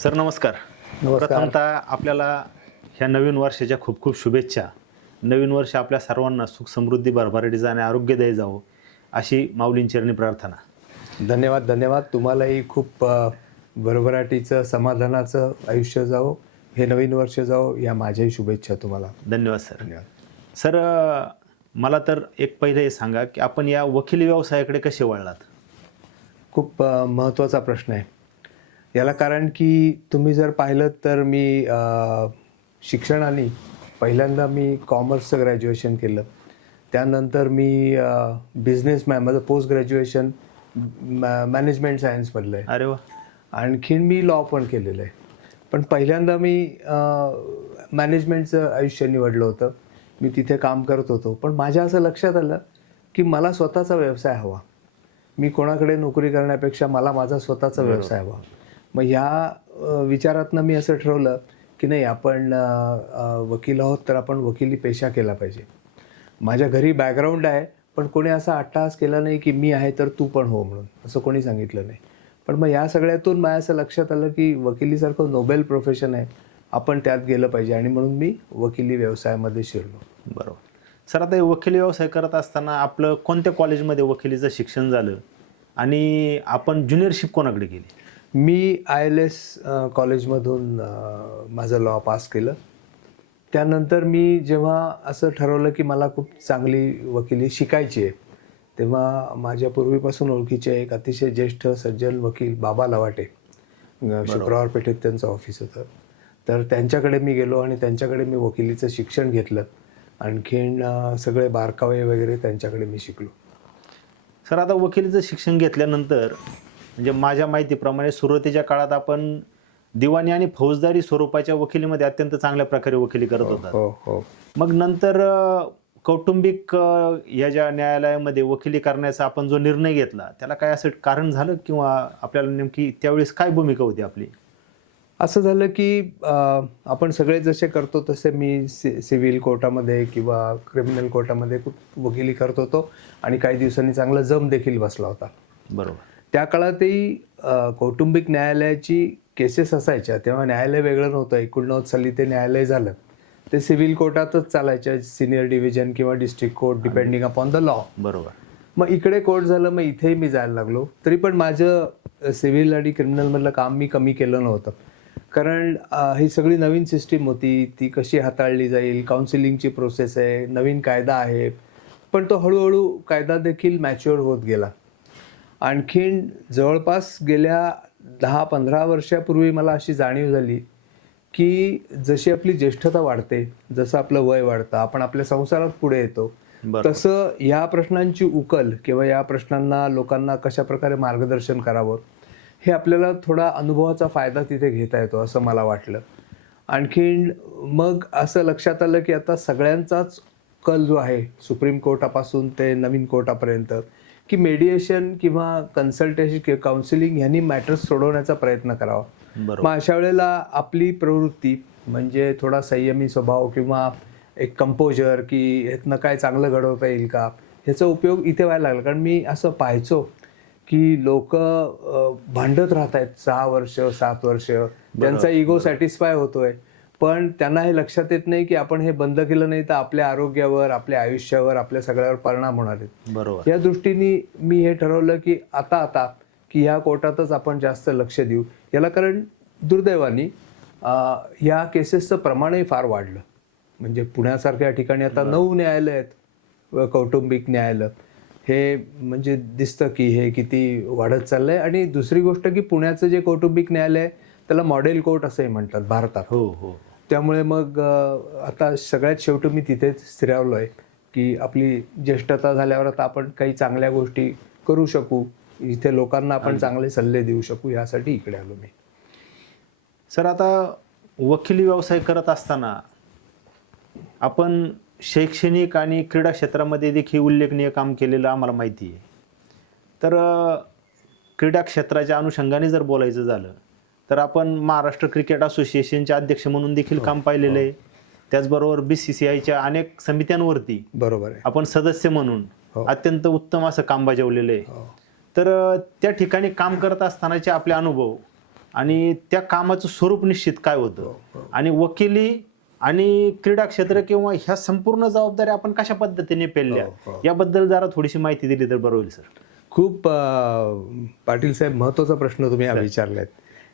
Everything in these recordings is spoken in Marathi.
सर नमस्कार. प्रथमतः आपल्याला ह्या नवीन वर्षाच्या खूप खूप शुभेच्छा. नवीन वर्ष आपल्या सर्वांना सुख समृद्धी भरभराटीचं आणि आरोग्यदायी जावो अशी माऊलींचरणी प्रार्थना. धन्यवाद धन्यवाद. तुम्हालाही खूप भरभराटीचं समाधानाचं आयुष्य जावो, हे नवीन वर्ष जावो, या माझ्याही शुभेच्छा तुम्हाला. धन्यवाद सर. धन्यवाद. सर मला तर एक पहिले हे सांगा की आपण या वकिली व्यवसायाकडे कसे वळलात? खूप महत्त्वाचा प्रश्न आहे. याला कारण की तुम्ही जर पाहिलं तर मी शिक्षणाने पहिल्यांदा मी कॉमर्सचं ग्रॅज्युएशन केलं. त्यानंतर मी माझं पोस्ट ग्रॅज्युएशन मॅनेजमेंट सायन्समधलं आहे. अरे वा. आणखीन मी लॉ पण केलेलं आहे. पण पहिल्यांदा मी मॅनेजमेंटचं आयुष्य निवडलं होतं. मी तिथे काम करत होतो. पण माझ्या असं लक्षात आलं की मला स्वतःचा व्यवसाय हवा. मी कोणाकडे नोकरी करण्यापेक्षा मला माझा स्वतःचा व्यवसाय हवा. मग ह्या विचारातनं मी असं ठरवलं की नाही, आपण वकील आहोत तर आपण वकिली पेशा केला पाहिजे. माझ्या घरी बॅकग्राऊंड आहे, पण कोणी असा अट्टहास केला नाही की मी आहे तर तू पण हो म्हणून, असं कोणी सांगितलं नाही. पण मग या सगळ्यातून माझ्या असं लक्षात आलं की वकिलीसारखं नोबेल प्रोफेशन आहे, आपण त्यात गेलं पाहिजे, आणि म्हणून मी वकिली व्यवसायामध्ये शिरलो. बरोबर. सर आता वकिली व्यवसाय करत असताना आपलं कोणत्या कॉलेजमध्ये वकिलीचं शिक्षण झालं आणि आपण ज्युनियरशिप कोणाकडे केली? मी ILS कॉलेजमधून माझं लॉ पास केलं. त्यानंतर मी जेव्हा असं ठरवलं की मला खूप चांगली वकिली शिकायची आहे, तेव्हा माझ्या पूर्वीपासून ओळखीचे एक अतिशय ज्येष्ठ सज्जन वकील बाबा लवाटे, शुक्रवार पेठेत त्यांचं ऑफिस होतं, तर त्यांच्याकडे मी गेलो आणि त्यांच्याकडे मी वकिलीचं शिक्षण घेतलं. आणखीन सगळे बारकावे वगैरे त्यांच्याकडे मी शिकलो. सर आता वकिलीचं शिक्षण घेतल्यानंतर म्हणजे माझ्या माहितीप्रमाणे सुरुवातीच्या काळात आपण दिवाणी आणि फौजदारी स्वरूपाच्या वकिलीमध्ये अत्यंत चांगल्या प्रकारे वकिली करत होता. हो. मग नंतर कौटुंबिक या ज्या न्यायालयामध्ये वकिली करण्याचा आपण जो निर्णय घेतला त्याला काय असं कारण झालं, किंवा आपल्याला नेमकी त्यावेळेस काय भूमिका होती आपली? असं झालं की आपण सगळे जसे करतो तसे मी सिव्हिल कोर्टामध्ये किंवा क्रिमिनल कोर्टामध्ये खूप वकिली करत होतो, आणि काही दिवसांनी चांगला जम देखील बसला होता. बरोबर. त्या काळातही कौटुंबिक न्यायालयाची केसेस असायच्या. तेव्हा न्यायालय वेगळं नव्हतं. 89 साली ते न्यायालय झालं. ते सिव्हिल कोर्टातच चालायच्या, सिनियर डिव्हिजन किंवा district court, depending upon the law. बरोबर. मग इकडे कोर्ट झालं, मग इथेही मी जायला लागलो. तरी पण माझं सिव्हिल आणि क्रिमिनलमधलं काम मी कमी केलं नव्हतं, कारण ही सगळी नवीन सिस्टीम होती. ती कशी हाताळली जाईल, काउन्सिलिंगची प्रोसेस आहे, नवीन कायदा आहे. पण तो हळूहळू कायदा देखील मॅच्युअर होत गेला. आणखीन जवळपास गेल्या 10-15 वर्षापूर्वी मला अशी जाणीव झाली की जशी आपली ज्येष्ठता वाढते, जसं आपलं वय वाढतं, आपण आपल्या संसारात पुढे येतो, तसं या प्रश्नांची उकल किंवा या प्रश्नांना लोकांना कशा प्रकारे मार्गदर्शन करावं, हे आपल्याला थोडा अनुभवाचा फायदा तिथे घेता येतो असं मला वाटलं. आणखीन मग असं लक्षात आलं की आता सगळ्यांचाच कल जो आहे, सुप्रीम कोर्टापासून ते नवीन कोर्टापर्यंत, की मेडिएशन किंवा कन्सल्टेशन किंवा काउन्सिलिंग ह्यांनी मॅटर्स सोडवण्याचा प्रयत्न करावा. मग अशा वेळेला आपली प्रवृत्ती म्हणजे थोडा संयमी स्वभाव किंवा एक कंपोजर, की ह्यातनं काय चांगलं घडवता येईल का, ह्याचा उपयोग इथे व्हायला लागला. कारण मी असं पाहायचो की लोक भांडत राहत आहेत 6 वर्ष 7 वर्ष, त्यांचा इगो सॅटिस्फाय होतोय, पण त्यांना हे लक्षात येत नाही की आपण हे बंद केलं नाही तर आपल्या आरोग्यावर, आपल्या आयुष्यावर, आपल्या सगळ्यावर परिणाम होणार आहेत. बरोबर. या दृष्टीने मी हे ठरवलं की आता की ह्या कोर्टातच आपण जास्त लक्ष देऊ याला. कारण दुर्दैवाने ह्या केसेसचं प्रमाणही फार वाढलं. म्हणजे पुण्यासारख्या ठिकाणी आता 9 न्यायालय आहेत, कौटुंबिक न्यायालय. हे म्हणजे दिसतं की हे किती वाढत चाललंय. आणि दुसरी गोष्ट की पुण्याचं जे कौटुंबिक न्यायालय त्याला मॉडेल कोर्ट असंही म्हणतात भारतात. हो. त्यामुळे मग आता सगळ्यात शेवटी मी तिथेच स्थिरावलो आहे की आपली ज्येष्ठता झाल्यावर आता आपण काही चांगल्या गोष्टी करू शकू, इथे लोकांना आपण चांगले सल्ले देऊ शकू, यासाठी इकडे आलो मी. सर आता वकिली व्यवसाय करत असताना आपण शैक्षणिक आणि क्रीडा क्षेत्रामध्ये देखील उल्लेखनीय काम केलेलं आम्हाला माहिती आहे. तर क्रीडा क्षेत्राच्या अनुषंगाने जर बोलायचं झालं तर आपण महाराष्ट्र क्रिकेट असोसिएशनचे अध्यक्ष म्हणून देखील काम पाहिलेलं आहे. त्याचबरोबर BCCIच्या अनेक समित्यांवरती बरोबर आहे आपण सदस्य म्हणून अत्यंत उत्तम असं काम बजावलेलं आहे. तर त्या ठिकाणी काम करत असतानाचे आपले अनुभव आणि त्या कामाचं स्वरूप निश्चित काय होतं आणि वकिली आणि क्रीडा क्षेत्र किंवा ह्या संपूर्ण जबाबदाऱ्या आपण कशा पद्धतीने पेलल्या याबद्दल जरा थोडीशी माहिती दिली तर बरं होईल सर. खूप पाटील साहेब महत्त्वाचा प्रश्न तुम्ही हा विचारलात.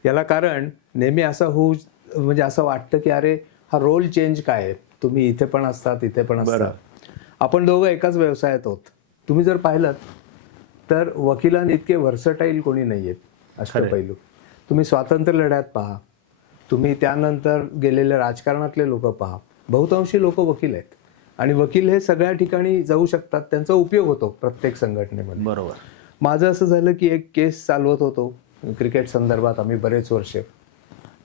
याला कारण नेहमी म्हणजे असं वाटतं की अरे हा रोल चेंज काय आहे, तुम्ही इथे पण असतात इथे पण असतात, आपण दोघं एकाच व्यवसायात आहोत. तुम्ही जर पाहिलं तर वकिलांनी इतके व्हर्सटाईल कोणी नाही आहेत अष्टपैलू. तुम्ही स्वातंत्र्य लढ्यात पहा, तुम्ही त्यानंतर गेलेले राजकारणातले लोक पहा, बहुतांशी लोक वकील आहेत आणि वकील हे सगळ्या ठिकाणी जाऊ शकतात, त्यांचा उपयोग होतो प्रत्येक संघटनेमध्ये. बरोबर. माझं असं झालं की एक केस चालवत होतो क्रिकेट संदर्भात आम्ही बरेच वर्ष.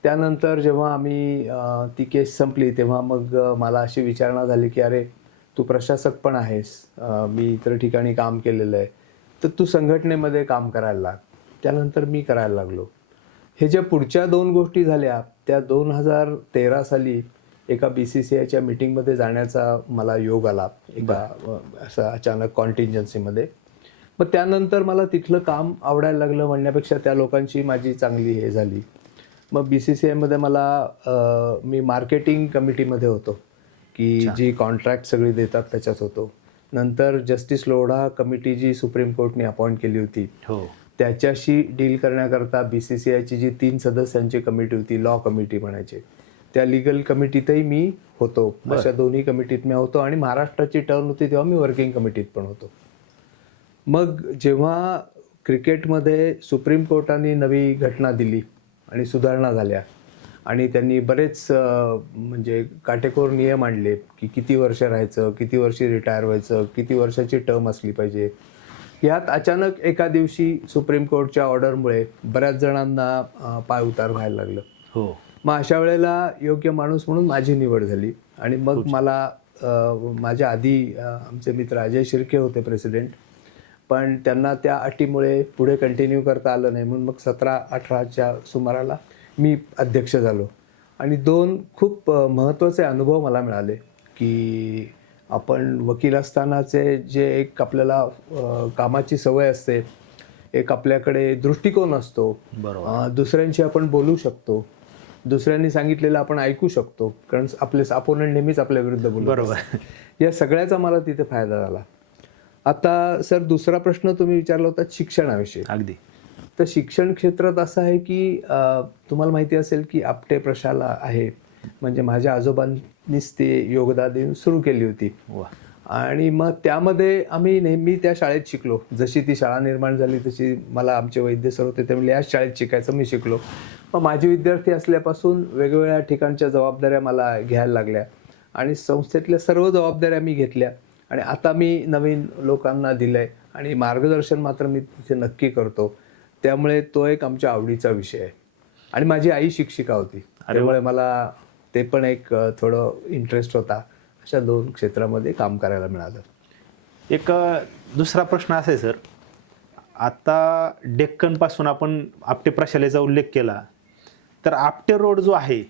त्यानंतर जेव्हा आम्ही ती केस संपली तेव्हा मग मला अशी विचारणा झाली की अरे तू प्रशासक पण आहेस, मी इतर ठिकाणी काम केलेलं आहे, तर तू संघटनेमध्ये काम करायला लाग. त्यानंतर मी करायला लागलो. हे ज्या पुढच्या 2 गोष्टी झाल्या त्या 2013 साली एका BCCIच्या मीटिंगमध्ये जाण्याचा मला योग आला, एका असं अचानक कॉन्टिंजन्सीमध्ये. मग त्यानंतर मला तिथलं काम आवडायला लागलं म्हणण्यापेक्षा त्या लोकांची माझी चांगली हे झाली. मग BCCIमध्ये मी मार्केटिंग कमिटीमध्ये होतो की जी कॉन्ट्रॅक्ट सगळी देतात त्याच्यात होतो. नंतर जस्टिस लोढा कमिटी जी सुप्रीम कोर्टने अपॉइंट केली होती त्याच्याशी डील करण्याकरता BCCIची जी 3 सदस्यांची कमिटी होती, लॉ कमिटी म्हणायचे, त्या लिगल कमिटीतही मी होतो. अशा दोन्ही कमिटीत मी होतो आणि महाराष्ट्राची टर्न होती तेव्हा मी वर्किंग कमिटीत पण होतो. मग जेव्हा क्रिकेटमध्ये सुप्रीम कोर्टाने नवी घटना दिली आणि सुधारणा झाल्या आणि त्यांनी बरेच म्हणजे काटेकोर नियम आणले की किती वर्ष राहायचं, किती वर्षी रिटायर व्हायचं, किती वर्षाची टर्म असली पाहिजे, यात अचानक एका दिवशी सुप्रीम कोर्टच्या ऑर्डरमुळे बऱ्याच जणांना पाय उतार व्हायला लागलं. मग अशा वेळेला योग्य माणूस म्हणून माझी निवड झाली आणि मग मला माझ्या आधी आमचे मित्र अजय शिर्के होते प्रेसिडेंट, पण त्यांना त्या अटीमुळे पुढे कंटिन्यू करता आलं नाही म्हणून मग 17-18च्या सुमाराला मी अध्यक्ष झालो. आणि 2 खूप महत्त्वाचे अनुभव मला मिळाले की आपण वकील असतानाचे जे एक आपल्याला कामाची सवय असते, एक आपल्याकडे दृष्टिकोन असतो, दुसऱ्यांशी आपण बोलू शकतो, दुसऱ्यांनी सांगितलेलं आपण ऐकू शकतो, कारण आपले अपोनंट नेहमीच आपल्या विरुद्ध बोलतो. बरोबर. या सगळ्याचा मला तिथे फायदा झाला. आता सर दुसरा प्रश्न तुम्ही विचारला होता शिक्षणाविषयी. अगदी. तर शिक्षण क्षेत्रात असं आहे की तुम्हाला माहिती असेल की आपटे प्रशाला आहे, म्हणजे माझ्या आजोबांनीच ते योगदान देऊन सुरू केली होती. आणि मग त्यामध्ये आम्ही नेहमी त्या शाळेत शिकलो. जशी ती शाळा निर्माण झाली तशी मला आमचे वैद्य सर होते त्यामुळे याच शाळेत शिकायचं मी शिकलो. मग माझे विद्यार्थी असल्यापासून वेगवेगळ्या ठिकाणच्या जबाबदाऱ्या मला घ्यायला लागल्या आणि संस्थेतल्या सर्व जबाबदाऱ्या मी घेतल्या आणि आता मी नवीन लोकांना दिलंय आणि मार्गदर्शन मात्र मी तिथे नक्की करतो. त्यामुळे तो एक आमच्या आवडीचा विषय आहे. आणि माझी आई शिक्षिका होती त्यामुळे मला ते पण एक थोडं इंटरेस्ट होता. अशा 2 क्षेत्रामध्ये काम करायला मिळालं. एक दुसरा प्रश्न असा आहे सर, आता डेक्कनपासून आपण आपटे प्रशालेचा उल्लेख केला तर आपटे रोड जो आहे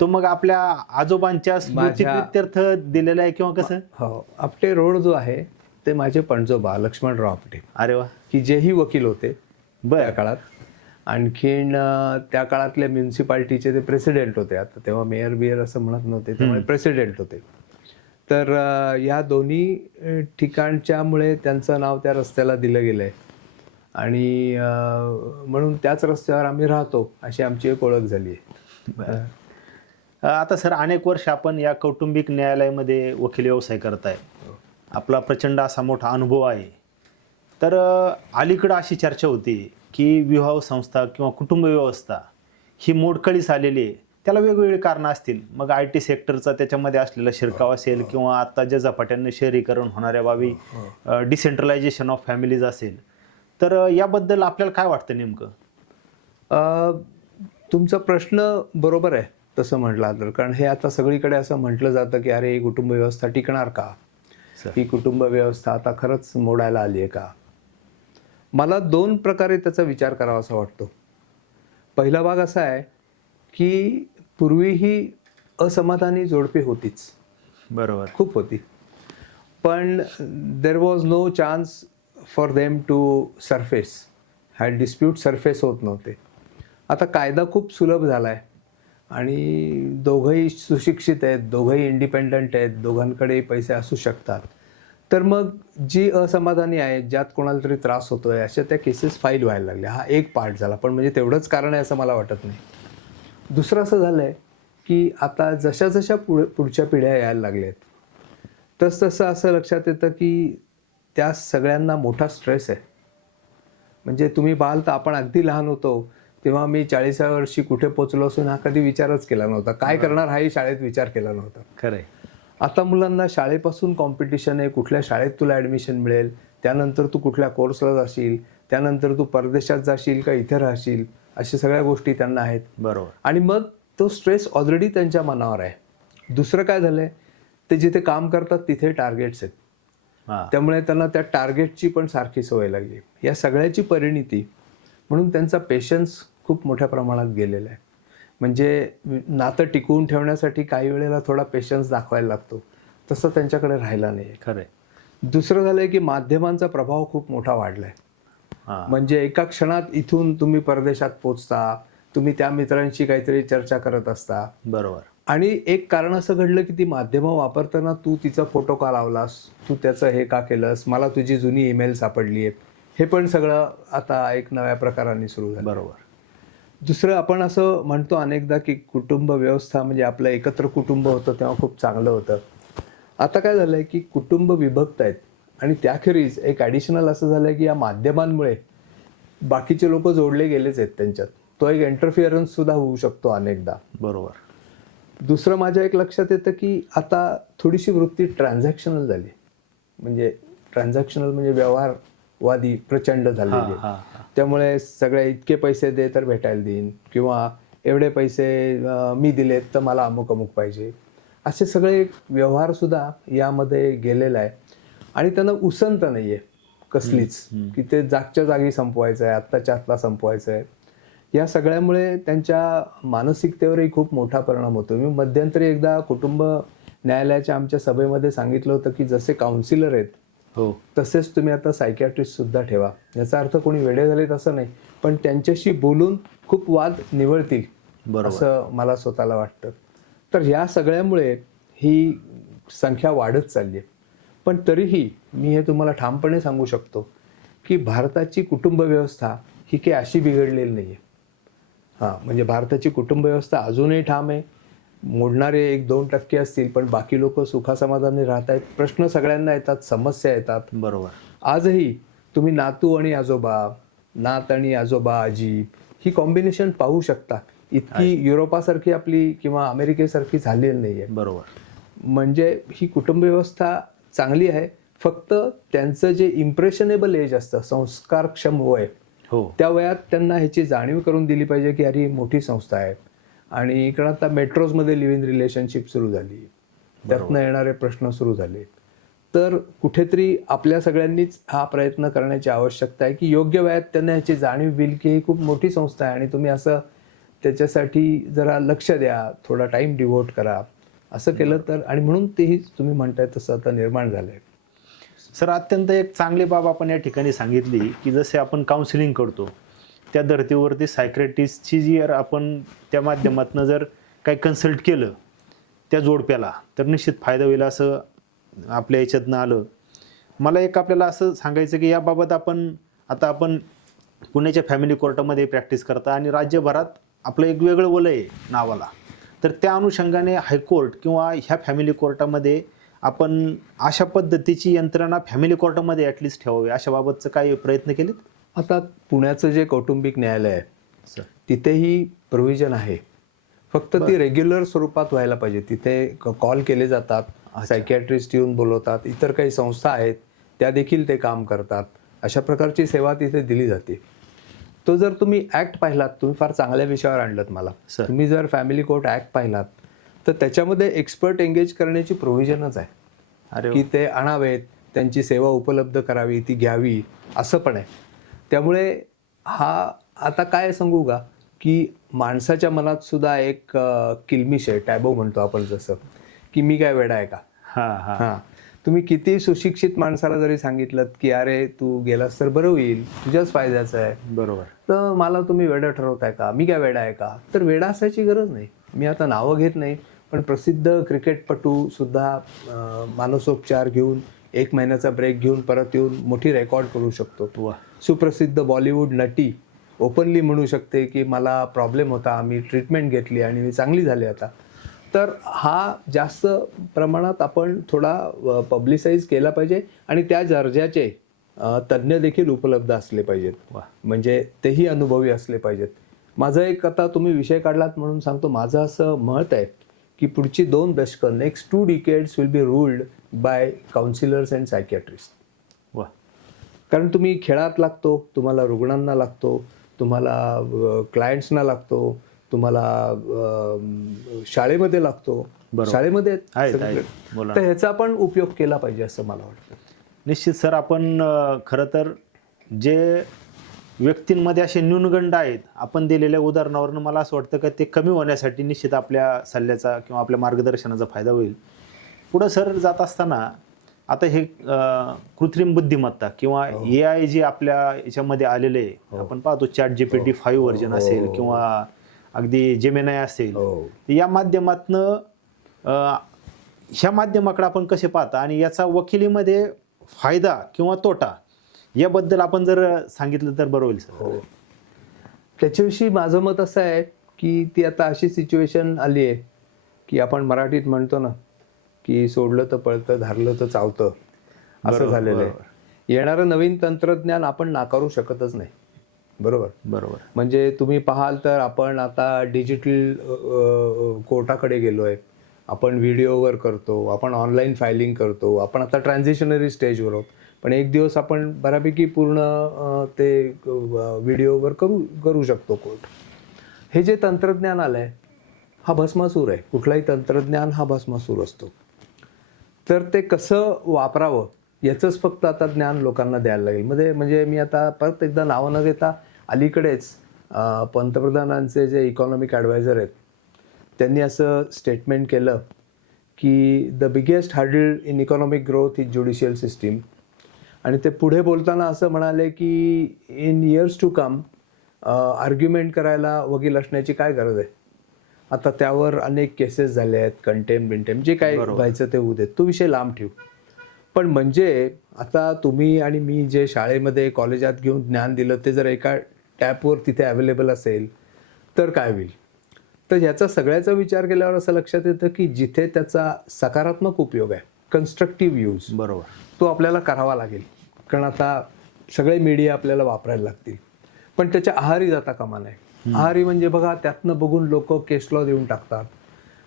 तो मग आपल्या आजोबांच्या स्मृतीप्रित्यर्थ दिलेला आहे किंवा कसं? हो, आपटे रोड जो आहे ते माझे पणजोबा लक्ष्मणराव आपटे. अरे वा. की जेही वकील होते त्या काळात. आणखीन त्या काळातल्या म्युन्सिपाल्टीचे ते प्रेसिडेंट होते. आता तेव्हा मेयर बियर असं म्हणत नव्हते, त्यामुळे प्रेसिडेंट होते. तर या दोन्ही ठिकाणच्यामुळे त्यांचं नाव त्या रस्त्याला दिलं गेलं आहे आणि म्हणून त्याच रस्त्यावर आम्ही राहतो अशी आमची एक ओळख झाली आहे. आता सर अनेक वर्ष आपण या कौटुंबिक न्यायालयामध्ये वकील व्यवसाय करताय, आपला प्रचंड असा मोठा अनुभव आहे. तर अलीकडं अशी चर्चा होती की विवाह संस्था किंवा कुटुंब व्यवस्था ही मोडकळीस आलेली आहे. त्याला वेगवेगळी कारणं असतील. मग IT सेक्टरचा त्याच्यामध्ये असलेला शिरकाव असेल किंवा आता ज्या झपाट्याने शहरीकरण होणाऱ्या बाबी, डिसेंट्रलायझेशन ऑफ फॅमिलीज असेल. तर याबद्दल आपल्याला काय वाटतं नेमकं? तुमचा प्रश्न बरोबर आहे तसं म्हटलं तर, कारण हे आता सगळीकडे असं म्हटलं जातं की अरे ही कुटुंब व्यवस्था टिकणार का, ही कुटुंब व्यवस्था आता खरंच मोडायला आली आहे का. मला 2 प्रकारे त्याचा विचार करावा असा वाटतो. पहिला भाग असा आहे की पूर्वी ही असमाधानी जोडपी होतीच, बरोबर, खूप होती, पण there was no chance for them to surface. हा डिस्प्यूट सरफेस होत नव्हते. आता कायदा खूप सुलभ झाला आहे आणि दोघंही सुशिक्षित आहेत, दोघंही इंडिपेंडंट आहेत, दोघांकडेही पैसे असू शकतात. तर मग जी असमाधानी आहेत, ज्यात कोणाला तरी त्रास होतोय, अशा त्या केसेस फाईल व्हायला लागल्या. हा एक पार्ट झाला, पण म्हणजे तेवढंच कारण आहे असं मला वाटत नाही. दुसरं असं झालं आहे की आता जशा जशा पुढच्या पिढ्या यायला लागल्या आहेत तसं असं लक्षात येतं की त्या सगळ्यांना मोठा स्ट्रेस आहे. म्हणजे तुम्ही पाहाल तर आपण अगदी लहान होतो तेव्हा मी 40व्या वर्षी कुठे पोचलो असून हा कधी विचारच केला नव्हता. काय करणार हाही शाळेत विचार केला नव्हता. खरंय. आता मुलांना शाळेपासून कॉम्पिटिशन आहे, कुठल्या शाळेत तुला ॲडमिशन मिळेल, त्यानंतर तू कुठल्या कोर्सला जाशील, त्यानंतर तू परदेशात जाशील का इथे राहशील, अशा सगळ्या गोष्टी त्यांना आहेत. बरोबर. आणि मग तो स्ट्रेस ऑलरेडी त्यांच्या मनावर आहे. दुसरं काय झालंय, ते जिथे काम करतात तिथे टार्गेट्स आहेत. त्यामुळे त्यांना त्या टार्गेटची पण सारखी सवय लागली. या सगळ्याची परिणिती म्हणून त्यांचा पेशन्स खूप मोठ्या प्रमाणात गेलेला आहे. म्हणजे नातं टिकवून ठेवण्यासाठी काही वेळेला थोडा पेशन्स दाखवायला लागतो, तसं त्यांच्याकडे राहिला नाही. खरंय. दुसरं झालंय की माध्यमांचा प्रभाव खूप मोठा वाढलाय. म्हणजे एका क्षणात इथून तुम्ही परदेशात पोचता, तुम्ही त्या मित्रांशी काहीतरी चर्चा करत असता. बरोबर. आणि एक कारण असं घडलं की ती माध्यमं वापरताना तू तिचा फोटो का लावलास, तू त्याचं हे का केलंस, मला तुझी जुनी ईमेल सापडली आहे, हे पण सगळं आता एक नव्या प्रकाराने सुरू झालं. बरोबर. दुसरं आपण असं म्हणतो अनेकदा की कुटुंब व्यवस्था म्हणजे आपलं एकत्र कुटुंब होतं तेव्हा खूप चांगलं होतं. आता काय झालंय की कुटुंब विभक्त आहेत आणि त्याखेरीज एक ॲडिशनल असं झालंय की या माध्यमांमुळे बाकीचे लोक जोडले गेलेच आहेत त्यांच्यात. तो एक इंटरफिअरन्स सुद्धा होऊ शकतो अनेकदा. बरोबर. दुसरं माझ्या एक लक्षात येतं की आता थोडीशी वृत्ती ट्रान्झॅक्शनल झाली. म्हणजे ट्रान्झॅक्शनल म्हणजे व्यवहारवादी प्रचंड झालेली आहे. त्यामुळे सगळे इतके पैसे दे तर भेटायला देईन, किंवा एवढे पैसे मी दिलेत तर मला अमुक अमुक पाहिजे, असे सगळे व्यवहार सुद्धा यामध्ये गेलेला आहे. आणि त्यांना उसंत नाही आहे कसलीच की ते जागच्या जागी संपवायचं आहे, आत्ताच्या आत्ता संपवायचं आहे. या सगळ्यामुळे त्यांच्या मानसिकतेवरही खूप मोठा परिणाम होतो. मी मध्यंतरी एकदा कुटुंब न्यायालयाच्या आमच्या सभेमध्ये सांगितलं होतं की जसे काउन्सिलर आहेत हो तसेच तुम्ही आता सायकॅट्रिस्ट सुद्धा ठेवा. याचा अर्थ कोणी वेडे झालेत असं नाही, पण त्यांच्याशी बोलून खूप वाद निवळतील असं मला स्वतःला वाटतं. तर ह्या सगळ्यामुळे ही संख्या वाढत चालली आहे. पण तरीही मी हे तुम्हाला ठामपणे सांगू शकतो की भारताची कुटुंब व्यवस्था ही काही अशी बिघडलेली नाही आहे. म्हणजे भारताची कुटुंब व्यवस्था अजूनही ठाम आहे. मोडणारे 1-2% असतील, पण बाकी लोक सुखासमाधानी राहत आहेत. प्रश्न सगळ्यांना येतात, समस्या येतात. बरोबर. आजही तुम्ही नातू आणि आजोबा, नात आणि आजोबा आजी ही कॉम्बिनेशन पाहू शकता. इतकी युरोपासारखी आपली किंवा अमेरिकेसारखी झालेली नाही आहे. बरोबर. म्हणजे ही कुटुंब व्यवस्था चांगली आहे. फक्त त्यांचं जे इम्प्रेशनेबल एज असतं, संस्कारक्षम वय, त्या वयात त्यांना ह्याची जाणीव करून दिली पाहिजे की अरे मोठी संस्था आहे. आणि इकडं आता मेट्रोजमध्ये लिव्ह इन रिलेशनशिप सुरू झाली, त्यातनं येणारे प्रश्न सुरू झाले. तर कुठेतरी आपल्या सगळ्यांनीच हा प्रयत्न करण्याची आवश्यकता आहे की योग्य वयात त्यांना ह्याची जाणीव होईल की ही खूप मोठी संस्था आहे आणि तुम्ही असं त्याच्यासाठी जरा लक्ष द्या, थोडा टाईम डिव्होट करा. असं केलं तर, आणि म्हणून तेही तुम्ही म्हणताय तसं आता निर्माण झालं आहे. सर, अत्यंत एक चांगली बाब आपण या ठिकाणी सांगितली की जसे आपण काउन्सिलिंग करतो त्या धर्तीवरती सायक्रेटिस्टची जी आपण त्या माध्यमातून जर काही कन्सल्ट केलं त्या जोडप्याला तर निश्चित फायदा होईल असं आपल्या याच्यातनं आलं. मला एक आपल्याला असं सांगायचं की याबाबत आपण पुण्याच्या फॅमिली कोर्टामध्ये प्रॅक्टिस करता आणि राज्यभरात आपलं एक वेगळं वलय आहे नावाला. तर त्या अनुषंगाने हायकोर्ट किंवा ह्या फॅमिली कोर्टामध्ये आपण अशा पद्धतीची यंत्रणा फॅमिली कोर्टामध्ये ॲटलिस्ट ठेवावी अशा बाबतचं काही प्रयत्न केलेत? आता पुण्याचं जे कौटुंबिक न्यायालय आहे तिथेही प्रोव्हिजन आहे. फक्त ती रेग्युलर स्वरूपात व्हायला पाहिजे. तिथे कॉल केले जातात, सायकॅट्रिस्ट येऊन बोलवतात, इतर काही संस्था आहेत त्या देखील ते काम करतात. अशा प्रकारची सेवा तिथे दिली जाते. तो जर तुम्ही ॲक्ट पाहिलात, तुम्ही फार चांगल्या विषयावर आणलं मला. तुम्ही जर फॅमिली कोर्ट ॲक्ट पाहिलात तर त्याच्यामध्ये एक्सपर्ट एंगेज करण्याची प्रोव्हिजनच आहे की ते आणावेत, त्यांची सेवा उपलब्ध करावी, ती घ्यावी, असं पण आहे. त्यामुळे हा आता काय सांगू का की माणसाच्या मनात सुद्धा एक किलमिश आहे, टॅबो म्हणतो आपण जसं, की मी काय वेडा आहे का. तुम्ही किती सुशिक्षित माणसाला जरी सांगितलं की अरे तू गेलास तर बरं होईल, तुझ्याच फायद्याचं आहे, बरोबर. तर मला तुम्ही वेडा ठरवताय का, मी काय वेडा आहे का, तर वेडा असायची गरज नाही. मी आता नावं घेत नाही, पण प्रसिद्ध क्रिकेटपटू सुद्धा मानसोपचार घेऊन 1 महिन्याचा ब्रेक घेऊन परत येऊन मोठी रेकॉर्ड करू शकतो. वा. सुप्रसिद्ध बॉलिवूड नटी ओपनली म्हणू शकते की मला प्रॉब्लेम होता, मी ट्रीटमेंट घेतली आणि मी चांगली झाले आता. तर हा जास्त प्रमाणात आपण थोडा पब्लिसाइज केला पाहिजे आणि त्या दर्जाचे तज्ज्ञ देखील उपलब्ध असले पाहिजेत. वा. म्हणजे तेही अनुभवी असले पाहिजेत. माझं एक आता तुम्ही विषय काढलात म्हणून सांगतो, माझं असं मत आहे की पुढची 2 दशकं, next 2 decades will be ruled by counsellors and psychiatrist. वा. कारण तुम्ही खेळात लागतो, तुम्हाला रुग्णांना लागतो, तुम्हाला क्लायंट्सना लागतो, तुम्हाला शाळेमध्ये लागतो. बरोबर. शाळेमध्ये आहेत, सगळीकडे. आहेत. बोला. तर ह्याचा आपण उपयोग केला पाहिजे असं मला वाटतं. निश्चित सर, आपण खरं तर जे व्यक्तींमध्ये असे न्यूनगंड आहेत, आपण दिलेल्या उदाहरणावरून मला असं वाटतं की ते कमी होण्यासाठी निश्चित आपल्या सल्ल्याचा किंवा आपल्या मार्गदर्शनाचा फायदा होईल. पुढं सर जात असताना आता हे कृत्रिम बुद्धिमत्ता किंवा AI जे आपल्या याच्यामध्ये आलेले आहे, आपण पाहतो ChatGPT 5 व्हर्जन असेल किंवा अगदी जेमिनाय असेल, या माध्यमातनं ह्या माध्यमाकडे आपण कसे पाहता आणि याचा वकिलीमध्ये फायदा किंवा तोटा याबद्दल आपण जर सांगितलं तर बरं होईल सर. त्याच्याविषयी माझं मत असं आहे की ती आता अशी सिच्युएशन आली आहे की आपण मराठीत म्हणतो ना की सोडलं तर पळतं, धारलं तर चावतं, असं झालेलं आहे. येणारं नवीन तंत्रज्ञान आपण नाकारू शकतच नाही. बरोबर. म्हणजे तुम्ही पाहाल तर आपण आता डिजिटल कोर्टाकडे गेलोय, आपण व्हिडिओवर करतो, आपण ऑनलाईन फायलिंग करतो, आपण आता ट्रान्झिशनरी स्टेजवर आहोत, पण एक दिवस आपण बऱ्यापैकी पूर्ण ते व्हिडिओवर करू शकतो कोर्ट. हे जे तंत्रज्ञान आलंय हा भस्मासूर आहे. कुठलाही तंत्रज्ञान हा भस्मासूर असतो. तर ते कसं वापरावं याचंच फक्त आता ज्ञान लोकांना द्यायला लागेल. म्हणजे मी आता परत एकदा नावं न घेता अलीकडेच पंतप्रधानांचे जे इकॉनॉमिक ॲडवायझर आहेत त्यांनी असं स्टेटमेंट केलं की the biggest hurdle in economic growth is judicial system. आणि ते पुढे बोलताना असं म्हणाले की in years to come argument करायला वकील असण्याची काय गरज आहे. आता त्यावर अनेक केसेस झाले आहेत, कंटेम्प्ट जे काय व्हायचं ते होऊ देत, तो विषय लांब ठेवू. पण म्हणजे आता तुम्ही आणि मी जे शाळेमध्ये कॉलेजात घेऊन ज्ञान दिलं ते जर एका टॅपवर तिथे अवेलेबल असेल तर काय होईल. तर ह्याचा सगळ्याचा विचार केल्यावर असं लक्षात येतं की जिथे त्याचा सकारात्मक उपयोग आहे, कन्स्ट्रक्टिव्ह यूज, बरोबर, तो आपल्याला करावा लागेल. कारण आता सगळे मीडिया आपल्याला वापरायला लागतील, पण त्याच्या आहारी जाता कामा नये. आहारी म्हणजे बघा, त्यातनं बघून लोक केस लॉ देऊन टाकतात,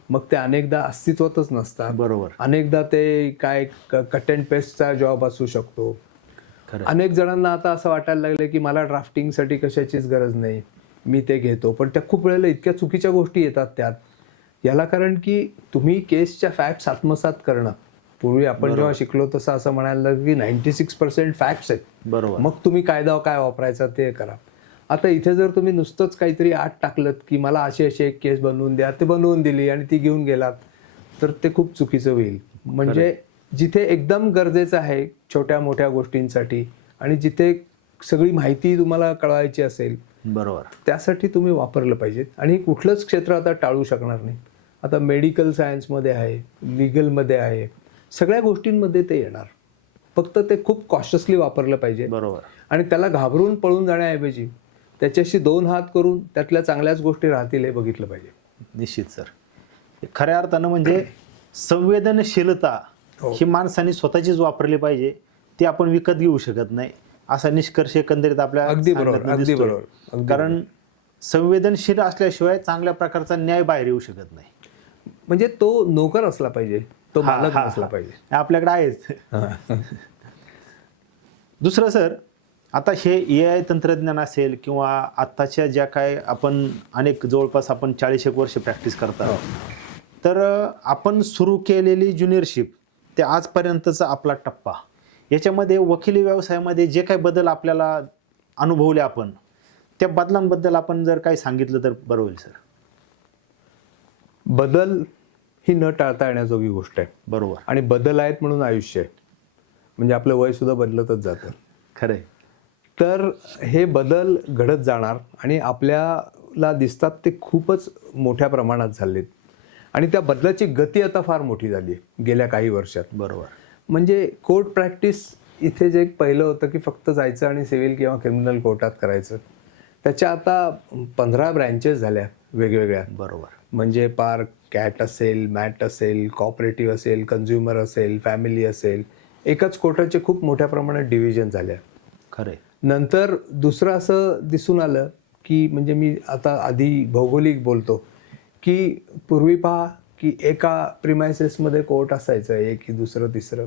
मग ते अनेकदा अस्तित्वातच नसतात. बरोबर. अनेकदा ते काय कट अँड पेस्टचा जॉब असू शकतो. अनेक जणांना आता असं वाटायला लागलं की मला ड्राफ्टिंगसाठी कशाचीच गरज नाही, मी ते घेतो, पण त्या खूप वेळेला इतक्या चुकीच्या गोष्टी येतात त्यात. याला कारण की तुम्ही केसच्या फॅक्ट्स आत्मसात करणं, पूर्वी आपण जेव्हा शिकलो तसं असं म्हणायला लागलं की 96% फॅक्ट्स आहेत, बरोबर, मग तुम्ही कायदा काय वापरायचा ते करा. आता इथे जर तुम्ही नुसतंच काहीतरी आत टाकलं की मला अशी अशी एक केस बनवून द्या, ते बनवून दिली आणि ती घेऊन गेलात, तर ते खूप चुकीचं होईल. म्हणजे जिथे एकदम गरजेचं आहे छोट्या मोठ्या गोष्टींसाठी आणि जिथे सगळी माहिती तुम्हाला कळवायची असेल, बरोबर, त्यासाठी तुम्ही वापरलं पाहिजे. आणि कुठलंच क्षेत्र आता टाळू शकणार नाही. आता मेडिकल सायन्समध्ये आहे, लिगलमध्ये आहे, सगळ्या गोष्टींमध्ये ते येणार. फक्त ते खूप कॉशियसली वापरलं पाहिजे. बरोबर. आणि त्याला घाबरून पळून जाण्याऐवजी त्याच्याशी 2 हात करून त्यातल्या चांगल्याच गोष्टी राहतील हे बघितलं पाहिजे. निश्चित सर, खऱ्या अर्थानं म्हणजे संवेदनशीलता ही माणसाने स्वतःचीच वापरली पाहिजे, ती आपण विकत घेऊ शकत नाही, असा निष्कर्ष एकंदरीत आपल्या अगदी बरोबर. कारण संवेदनशील असल्याशिवाय चांगल्या प्रकारचा न्याय बाहेर येऊ शकत नाही. म्हणजे तो नोकर असला पाहिजे, तो मालक नसला पाहिजे. आपल्याकडे आहेच. दुसरं सर, आता हे AI तंत्रज्ञान असेल किंवा आत्ताच्या ज्या काय आपण अनेक जवळपास आपण 40 वर्ष प्रॅक्टिस करतात, तर आपण सुरू केलेली ज्युनियरशिप ते आजपर्यंतचा आपला टप्पा, याच्यामध्ये वकिली व्यवसायामध्ये जे काही बदल आपल्याला अनुभवले आपण, त्या बदलांबद्दल आपण जर काही सांगितलं तर बरं होईल सर. बदल ही न टाळता येण्याजोगी गोष्ट आहे. बरोबर. आणि बदल आहेत म्हणून आयुष्य आहे. म्हणजे आपलं वय सुद्धा बदलतच जातं. खरंय. तर हे बदल घडत जाणार आणि आपल्याला दिसतात ते खूपच मोठ्या प्रमाणात झालेत आणि त्या बदलाची गती आता फार मोठी झाली आहे गेल्या काही वर्षात. बरोबर. म्हणजे कोर्ट प्रॅक्टिस इथे जे एक पहिलं होतं की फक्त जायचं आणि सिव्हिल किंवा क्रिमिनल कोर्टात करायचं, त्याच्या आता 15 ब्रँचेस झाल्या वेगवेगळ्या. बरोबर. म्हणजे पार कॅट असेल, मॅट असेल, कॉपरेटिव्ह असेल, कन्झ्युमर असेल, फॅमिली असेल, एकाच कोर्टाचे खूप मोठ्या प्रमाणात डिव्हिजन झाल्या. खरंय. नंतर दुसरं असं दिसून आलं की म्हणजे मी आता आधी भौगोलिक बोलतो की पूर्वी पहा की एका प्रिमायसेसमध्ये कोर्ट असायचं, एक की दुसरं तिसरं.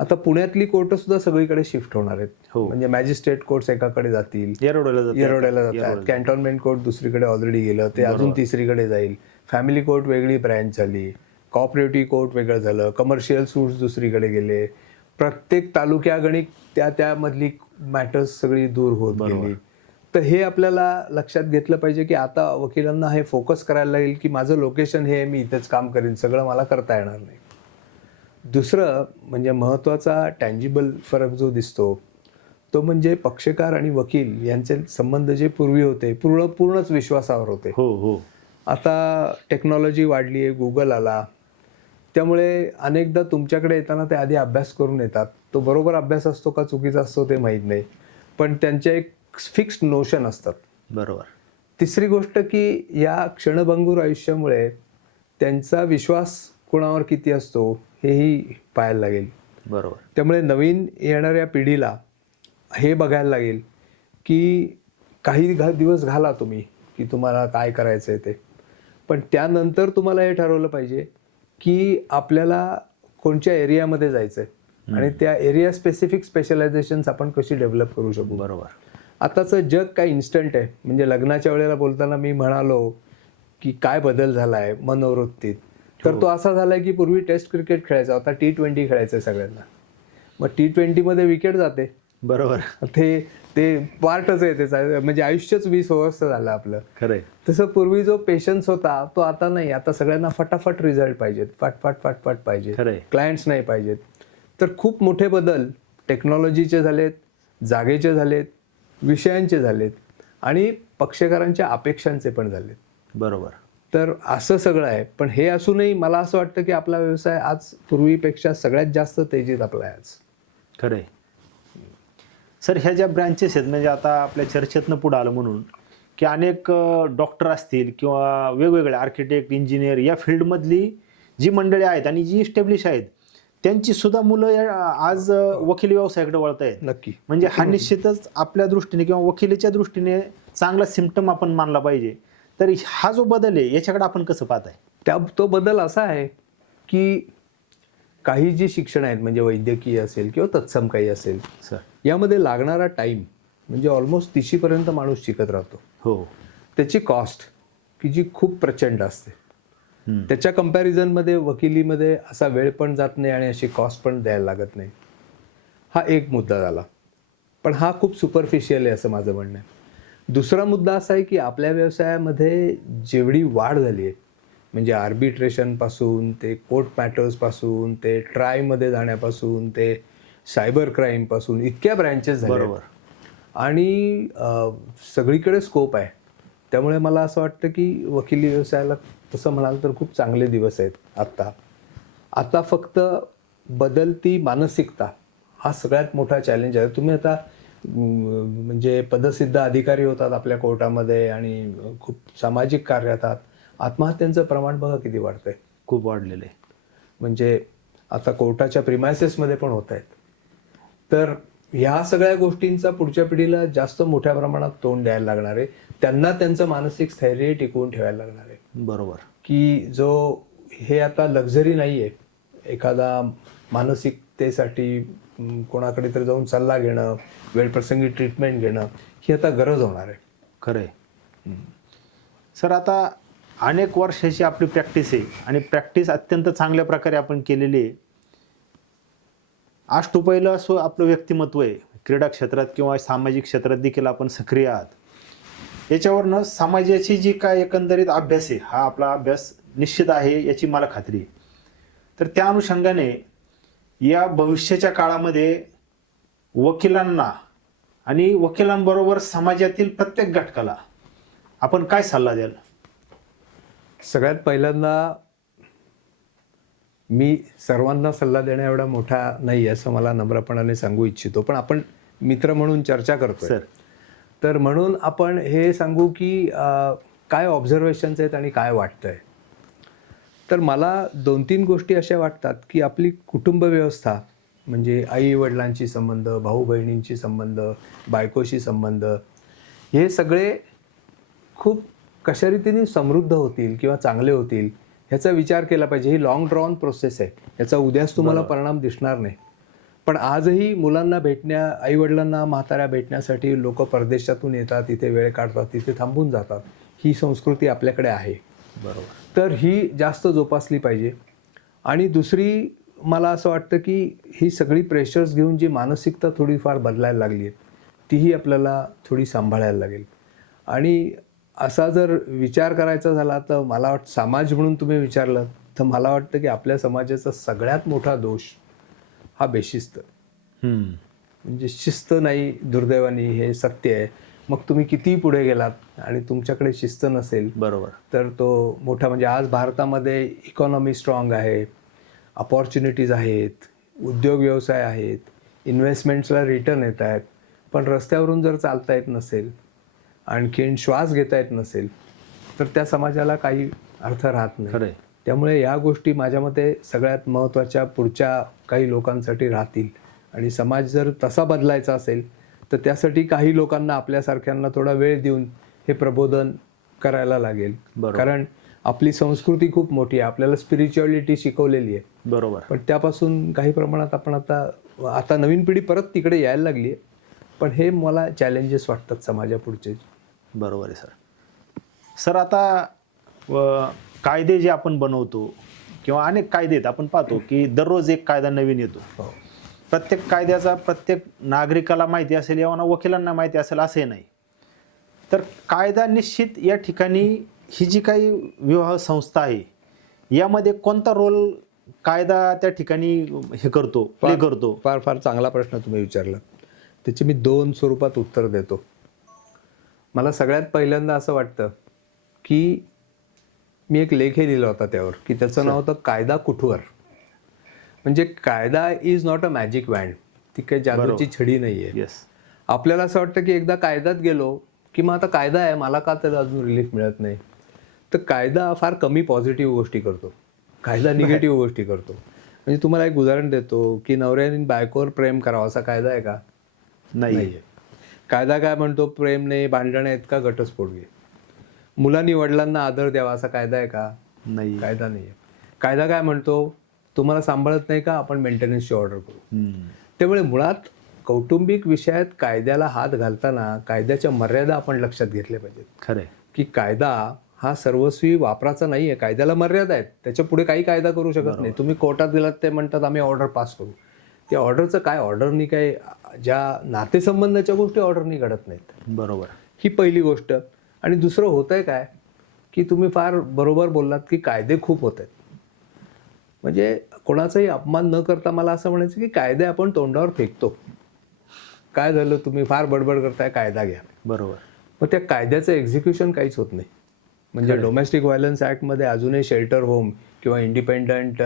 आता पुण्यातली कोर्ट सुद्धा सगळीकडे शिफ्ट होणार आहेत. हो. म्हणजे मॅजिस्ट्रेट कोर्ट्स एकाकडे जातील, येरवड्याला जातात, कॅन्टोन्मेंट कोर्ट दुसरीकडे ऑलरेडी गेलं, ते अजून तिसरीकडे जाईल. फॅमिली कोर्ट वेगळी ब्रँच झाली, कॉपरेटिव्ह कोर्ट वेगळं झालं, कमर्शियल सूट्स दुसरीकडे गेले. प्रत्येक तालुक्यागणिक त्यामधली मॅटर्स सगळी दूर होत गेली. तर हे आपल्याला लक्षात घेतलं पाहिजे की आता वकिलांना हे फोकस करायला लागेल की माझं लोकेशन हे मी इथेच काम करीन, सगळं मला करता येणार नाही. दुसरं म्हणजे महत्त्वाचा टँजिबल फरक जो दिसतो तो म्हणजे पक्षकार आणि वकील यांचे संबंध जे पूर्वी होते पूर्णच विश्वासावर होते. हो हो. आता टेक्नॉलॉजी वाढली आहे, गुगल आला, त्यामुळे अनेकदा तुमच्याकडे येताना ते आधी अभ्यास करून येतात. तो बरोबर अभ्यास असतो का चुकीचा असतो ते माहीत नाही, पण त्यांच्या एक फिक्स्ड नोशन असतात. बरोबर. तिसरी गोष्ट की या क्षणभंगूर आयुष्यामुळे त्यांचा विश्वास कोणावर किती असतो हेही पाहायला लागेल. बरोबर. त्यामुळे नवीन येणाऱ्या पिढीला हे बघायला लागेल की काही दिवस घाला तुम्ही की तुम्हाला काय करायचं आहे ते, पण त्यानंतर तुम्हाला हे ठरवलं पाहिजे की आपल्याला कोणत्या एरियामध्ये जायचं आहे आणि त्या एरिया स्पेसिफिक स्पेशलायझेशन्स आपण कशी डेव्हलप करू शकू. बरोबर. ते पार्टच आहे त्याचा, म्हणजे आयुष्यच 20 ओव्हर्सचं झालं आपलं. खरंय. तसं पूर्वी जो पेशन्स होता तो आता नाही. आता सगळ्यांना फटाफट रिझल्ट पाहिजेत, फाटफाट पाहिजे, क्लायंट्स नाही पाहिजेत. तर खूप मोठे बदल टेक्नॉलॉजीचे झालेत, जागेचे झालेत, विषयांचे झालेत आणि पक्षकारांच्या अपेक्षांचे पण झालेत. बरोबर. तर असं सगळं आहे. पण हे असूनही मला असं वाटतं की आपला व्यवसाय आज पूर्वीपेक्षा सगळ्यात जास्त तेजीत आपला आहे आज. खरंय. सर, ह्या ज्या ब्रँचेस आहेत, म्हणजे आता आपल्या चर्चेतनं पुढं आलं म्हणून की अनेक डॉक्टर असतील किंवा वेगवेगळे आर्किटेक्ट, इंजिनियर या फील्डमधली जी मंडळी आहेत आणि जी इस्टॅब्लिश आहेत त्यांची सुद्धा मुलं आज वकिली व्यवसायाकडे वळत आहेत. नक्की. म्हणजे हा निश्चितच आपल्या दृष्टीने किंवा वकिलीच्या दृष्टीने चांगला सिम्पटम आपण मानला पाहिजे. तर हा जो बदल आहे याच्याकडे आपण कसं पाहताय? तो बदल असा आहे की काही जी शिक्षण आहेत म्हणजे वैद्यकीय असेल किंवा तत्सम काही असेल सर, यामध्ये लागणारा टाईम म्हणजे ऑलमोस्ट 30 पर्यंत माणूस शिकत राहतो. हो. त्याची कॉस्ट की जी खूप प्रचंड असते, त्याच्या कंपॅरिझनमध्ये वकिलीमध्ये असा वेळ पण जात नाही आणि अशी कॉस्ट पण द्यायला लागत नाही. हा एक मुद्दा झाला, पण हा खूप सुपरफिशियल आहे असं माझं म्हणणं आहे. दुसरा मुद्दा असा आहे की आपल्या व्यवसायामध्ये जेवढी वाढ झाली आहे, म्हणजे आर्बिट्रेशनपासून ते कोर्ट मॅटर्सपासून ते ट्रायमध्ये जाण्यापासून ते सायबर क्राईमपासून इतक्या ब्रँचेस झाल्या. बरोबर. आणि सगळीकडे स्कोप आहे. त्यामुळे मला असं वाटतं की वकिली व्यवसायाला तसं म्हणाल तर खूप चांगले दिवस आहेत आता फक्त बदलती मानसिकता हा सगळ्यात मोठा चॅलेंज आहे. तुम्ही आता म्हणजे पदसिद्ध अधिकारी होतात आपल्या कोर्टामध्ये आणि खूप सामाजिक कार्यात आहात, आत्महत्यांचं प्रमाण बघा किती वाढतंय. खूप वाढलेलं आहे. म्हणजे आता कोर्टाच्या प्रिमायसेसमध्ये पण होत आहेत. तर ह्या सगळ्या गोष्टींचा पुढच्या पिढीला जास्त मोठ्या प्रमाणात तोंड द्यायला लागणार आहे. त्यांना त्यांचं मानसिक स्थैर्य टिकवून ठेवायला लागणार आहे. बरोबर. की जो हे आता लक्झरी नाही आहे, एखादा मानसिकतेसाठी कोणाकडे तरी जाऊन सल्ला घेणं, वेळप्रसंगी ट्रीटमेंट घेणं ही आता गरज होणार आहे. खरंय. सर, आता अनेक वर्षाची आपली प्रॅक्टिस आहे आणि प्रॅक्टिस अत्यंत चांगल्या प्रकारे आपण केलेली आहे. अष्टपैलू असं आपलं व्यक्तिमत्व आहे. क्रीडा क्षेत्रात किंवा सामाजिक क्षेत्रात देखील आपण सक्रिय आहात. याच्यावरनं समाजाची जी काय एकंदरीत अभ्यास आहे हा आपला अभ्यास निश्चित आहे याची मला खात्री आहे. तर त्या अनुषंगाने या भविष्याच्या काळामध्ये वकिलांना आणि वकिलांबरोबर समाजातील प्रत्येक घटकाला आपण काय सल्ला द्याल? सगळ्यात पहिल्यांदा मी सर्वांना सल्ला देण्या एवढा मोठा नाही असं मला नम्रपणाने सांगू इच्छितो, पण आपण मित्र म्हणून चर्चा करतोय. सर. तर म्हणून आपण हे सांगू की काय ऑब्झर्वेशन्स आहेत आणि काय वाटतंय. तर मला 2-3 गोष्टी अशा वाटतात की आपली कुटुंब व्यवस्था म्हणजे आई वडिलांची संबंध, भाऊ बहिणींची संबंध, बायकोशी संबंध, हे सगळे खूप कशा रीतीने समृद्ध होतील किंवा चांगले होतील ह्याचा विचार केला पाहिजे. ही लॉंग ड्रॉन प्रोसेस आहे, याचा उद्याच तुम्हाला परिणाम दिसणार नाही. पण आजही मुलांना आईवडिलांना म्हाताऱ्या भेटण्यासाठी लोक परदेशातून येतात, तिथे वेळ काढतात, तिथे थांबून जातात. ही संस्कृती आपल्याकडे आहे. बरोबर. तर ही जास्त जोपासली पाहिजे. आणि दुसरी मला असं वाटतं की ही सगळी प्रेशर्स घेऊन जी मानसिकता थोडीफार बदलायला लागली आहे तीही आपल्याला थोडी सांभाळायला लागेल. आणि असा जर विचार करायचा झाला तर मला वाटतं, समाज म्हणून तुम्ही विचारलं तर मला वाटतं की आपल्या समाजाचा सगळ्यात मोठा दोष हा बेशिस्त. म्हणजे शिस्त नाही दुर्दैवाने, हे सत्य आहे. मग तुम्ही कितीही पुढे गेलात आणि तुमच्याकडे शिस्त नसेल, बरोबर, तर तो मोठा, म्हणजे आज भारतामध्ये इकॉनॉमी स्ट्रॉंग आहे, अपॉर्च्युनिटीज आहेत, उद्योग व्यवसाय आहेत, इन्व्हेस्टमेंट्सला रिटर्न येत आहेत, पण रस्त्यावरून जर चालता येत नसेल, आणखीन श्वास घेता येत नसेल, तर त्या समाजाला काही अर्थ राहत नाही. खरंय. त्यामुळे या गोष्टी माझ्या मते सगळ्यात महत्त्वाच्या पुढच्या काही लोकांसाठी राहतील. आणि समाज जर तसा बदलायचा असेल तर त्यासाठी काही लोकांना, आपल्यासारख्यांना थोडा वेळ देऊन हे प्रबोधन करायला लागेल. बरोबर. कारण आपली संस्कृती खूप मोठी आहे, आपल्याला स्पिरिच्युअलिटी शिकवलेली आहे. बरोबर. पण त्यापासून काही प्रमाणात आपण आता नवीन पिढी परत तिकडे यायला लागली आहे. पण हे मला चॅलेंजेस वाटतात समाजापुढचे. बरोबर आहे सर. आता कायदे जे आपण बनवतो किंवा अनेक कायदे आहेत, आपण पाहतो की दररोज एक कायदा नवीन येतो. प्रत्येक कायद्याचा प्रत्येक नागरिकाला माहिती असेल या वकिलांना माहिती असेल असंही नाही. तर कायदा निश्चित या ठिकाणी ही जी काही विवाह संस्था आहे यामध्ये कोणता रोल कायदा त्या ठिकाणी हे करतो, प्ले करतो? फार फार चांगला प्रश्न तुम्ही विचारला. त्याचे मी 2 स्वरूपात उत्तर देतो. मला सगळ्यात पहिल्यांदा असं वाटतं की मी एक लेखही लिहिला होता त्यावर, की त्याचं नाव होतं कायदा कुठवर. म्हणजे कायदा इज नॉट अ मॅजिक वॅन्ड, ती काही जादूची छडी नाही आहे. येस. आपल्याला असं वाटतं की एकदा कायद्यात गेलो की मग आता कायदा आहे, मला का त्याला अजून रिलीफ मिळत नाही. तर कायदा फार कमी पॉझिटिव्ह गोष्टी करतो, कायदा निगेटिव्ह गोष्टी करतो. म्हणजे तुम्हाला एक उदाहरण देतो की नवऱ्याने बायकोवर प्रेम करावं असा कायदा आहे का? नाही. कायदा काय म्हणतो? प्रेम नाही, भांडणे इतका घटस्फोट घे. मुलांनी वडिलांना आदर द्यावा असा कायदा आहे का? नाही. कायदा नाही आहे. कायदा काय म्हणतो? तुम्हाला सांभाळत नाही का, आपण मेंटेनन्सची ऑर्डर करू. त्यामुळे मुळात कौटुंबिक विषयात कायद्याला हात घालताना कायद्याच्या मर्यादा आपण लक्षात घेतल्या पाहिजेत. खरंय. की कायदा हा सर्वस्वी वापराचा नाही आहे, कायद्याला मर्यादा आहेत, त्याच्या पुढे काही कायदा करू शकत नाही. तुम्ही कोर्टात गेलात ते म्हणतात आम्ही ऑर्डर पास करू. त्या ऑर्डरचं काय, ऑर्डरनी काय, ज्या नातेसंबंधाच्या गोष्टी ऑर्डरनी घडत नाहीत. बरोबर. ही पहिली गोष्ट. आणि दुसरं होतंय काय की तुम्ही फार बरोबर बोललात की कायदे खूप होत आहेत. म्हणजे कोणाचाही अपमान न करता मला असं म्हणायचं की कायदे आपण तोंडावर फेकतो. काय झालं, तुम्ही फार बडबड करताय, कायदा घ्या. बरोबर. मग त्या कायद्याचं एक्झिक्युशन काहीच होत नाही. म्हणजे डोमेस्टिक व्हायलन्स ॲक्टमध्ये अजूनही शेल्टर होम किंवा इंडिपेंडंट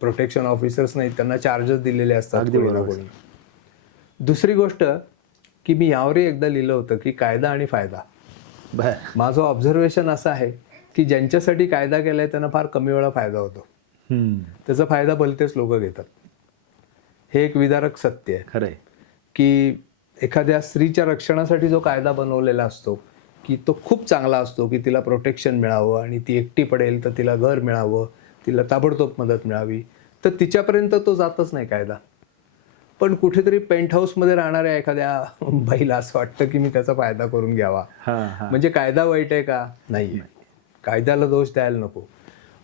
प्रोटेक्शन ऑफिसर्स नाहीत, त्यांना चार्जेस दिलेले असतात कोणी ना कोणी. दुसरी गोष्ट की मी यावरही एकदा लिहिलं होतं की कायदा आणि फायदा. माझं ऑब्झर्वेशन असं आहे की ज्यांच्यासाठी कायदा केलाय त्यांना फार कमी वेळा फायदा होतो. त्याचा फायदा भलतेच लोक घेतात. हे एक विदारक सत्य आहे. खरंय. की एखाद्या स्त्रीच्या रक्षणासाठी जो कायदा बनवलेला असतो की तो खूप चांगला असतो, की तिला प्रोटेक्शन मिळावं आणि ती एकटी पडेल तर तिला घर मिळावं, तिला ताबडतोब मदत मिळावी, तर तिच्यापर्यंत तो जातच नाही कायदा. पण कुठेतरी पेंट हाऊसमध्ये राहणाऱ्या एखाद्या बाईला असं वाटतं की मी त्याचा फायदा करून घ्यावा. म्हणजे कायदा वाईट आहे का? नाही. कायद्याला दोष द्यायला नको,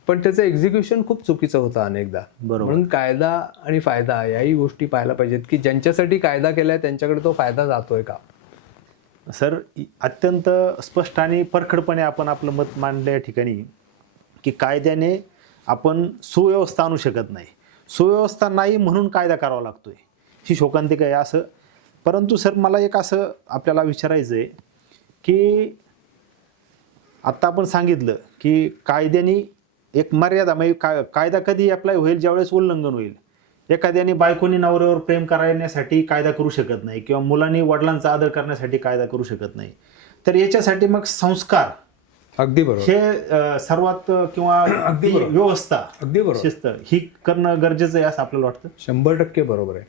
पण त्याचं एक्झिक्युशन खूप चुकीचं होतं अनेकदा. म्हणून कायदा आणि फायदा याही गोष्टी पाहायला पाहिजेत की ज्यांच्यासाठी कायदा केलाय त्यांच्याकडे तो फायदा जातोय का. सर, अत्यंत स्पष्ट आणि परखडपणे आपण आपलं मत मांडल्या ठिकाणी की कायद्याने आपण सुव्यवस्था आणू शकत नाही. सुव्यवस्था नाही म्हणून कायदा करावा लागतोय, ही शोकांतिका आहे असं. परंतु सर मला एक असं आपल्याला विचारायचं आहे की आत्ता आपण सांगितलं की कायद्याने एक मर्यादा म्हणजे कायदा कधी अप्लाय होईल, ज्यावेळेस उल्लंघन होईल. एखाद्याने बायकोनी नवऱ्यावर प्रेम करण्यासाठी कायदा करू शकत नाही किंवा मुलांनी वडिलांचा आदर करण्यासाठी कायदा करू शकत नाही. तर याच्यासाठी मग संस्कार अगदी बरोबर, हे सर्वात किंवा अगदी ती बरोबर. व्यवस्था अगदी बरोबर, शिस्त ही करणं गरजेचं आहे असं आपल्याला वाटतं. 100% बरोबर आहे.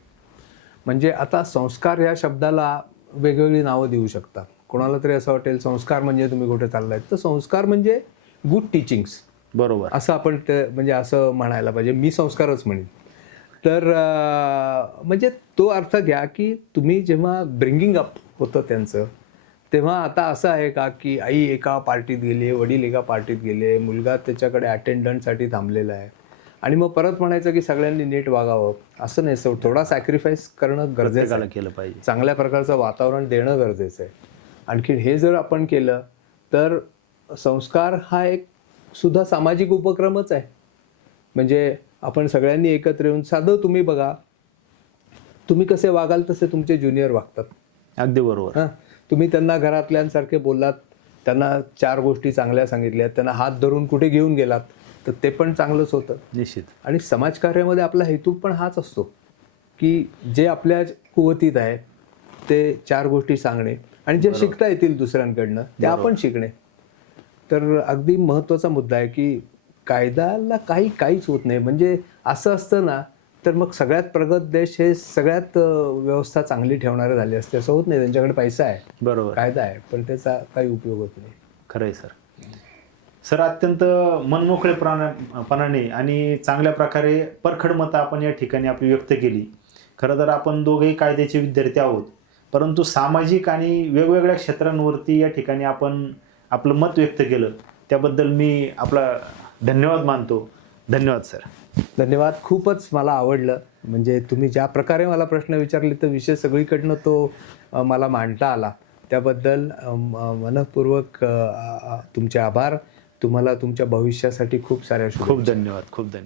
म्हणजे आता संस्कार या शब्दाला वेगवेगळी नावं देऊ शकता. कोणाला तरी असं वाटेल संस्कार म्हणजे तुम्ही कुठे चाललाय, तर संस्कार म्हणजे गुड टीचिंग्स बरोबर. असं आपण ते म्हणजे असं म्हणायला पाहिजे. मी संस्कारच म्हणेन. तर म्हणजे तो अर्थ घ्या की तुम्ही जेव्हा ब्रिंगिंग अप होतं त्यांचं, तेव्हा आता असं आहे का की आई एका पार्टीत गेली, वडील एका पार्टीत गेले, मुलगा त्याच्याकडे अटेंडंटसाठी थांबलेला आहे आणि मग परत म्हणायचं की सगळ्यांनी नीट वागावं, असं नाही. थोडा सॅक्रिफाईस करणं गरजेचं प्रत्येकाला आहे. केलं पाहिजे. चांगल्या प्रकारचं वातावरण देणं गरजेचं आहे. आणखी हे जर आपण केलं तर संस्कार हा एक सुद्धा सामाजिक उपक्रमच आहे. म्हणजे आपण सगळ्यांनी एकत्र येऊन, साधं तुम्ही बघा, तुम्ही कसे वागाल तसे तुमचे ज्युनियर वागतात. अगदी बरोबर. हां, तुम्ही त्यांना घरातल्यांसारखे बोललात, त्यांना 4 गोष्टी चांगल्या सांगितल्यात, त्यांना हात धरून कुठे घेऊन गेलात तर ते पण चांगलंच होतं. निश्चित. आणि समाजकार्यामध्ये आपला हेतू पण हाच असतो की जे आपल्या कुवतीत आहे ते 4 गोष्टी सांगणे आणि जे शिकता येतील दुसऱ्यांकडनं ते आपण शिकणे. तर अगदी महत्त्वाचा मुद्दा आहे की कायद्याला काहीच होत नाही. म्हणजे असं असतं ना, तर मग सगळ्यात प्रगत देश हे सगळ्यात व्यवस्था चांगली ठेवणारे झाले असते. असं होत नाही. त्यांच्याकडे पैसा आहे, बरोबर. कायदा आहे, पण त्याचा काही उपयोग होत नाही. खरं आहे सर. सर अत्यंत मनमोकळेपणाने आणि चांगल्या प्रकारे परखड मतं आपण या ठिकाणी आपली व्यक्त केली. खरं तर आपण दोघेही कायद्याचे विद्यार्थी आहोत, परंतु सामाजिक आणि वेगवेगळ्या क्षेत्रांवरती या ठिकाणी आपण आपलं मत व्यक्त केलं, त्याबद्दल मी आपला धन्यवाद मानतो. धन्यवाद सर. धन्यवाद. खूपच मला आवडलं. म्हणजे तुम्ही ज्या प्रकारे मला प्रश्न विचारले तर विषय सगळीकडनं तो मला मांडता आला, त्याबद्दल मनःपूर्वक तुमचे आभार. तुम्हाला तुमच्या भविष्यासाठी खूप साऱ्या शुभेच्छा. खूप धन्यवाद. खूप धन्यवाद.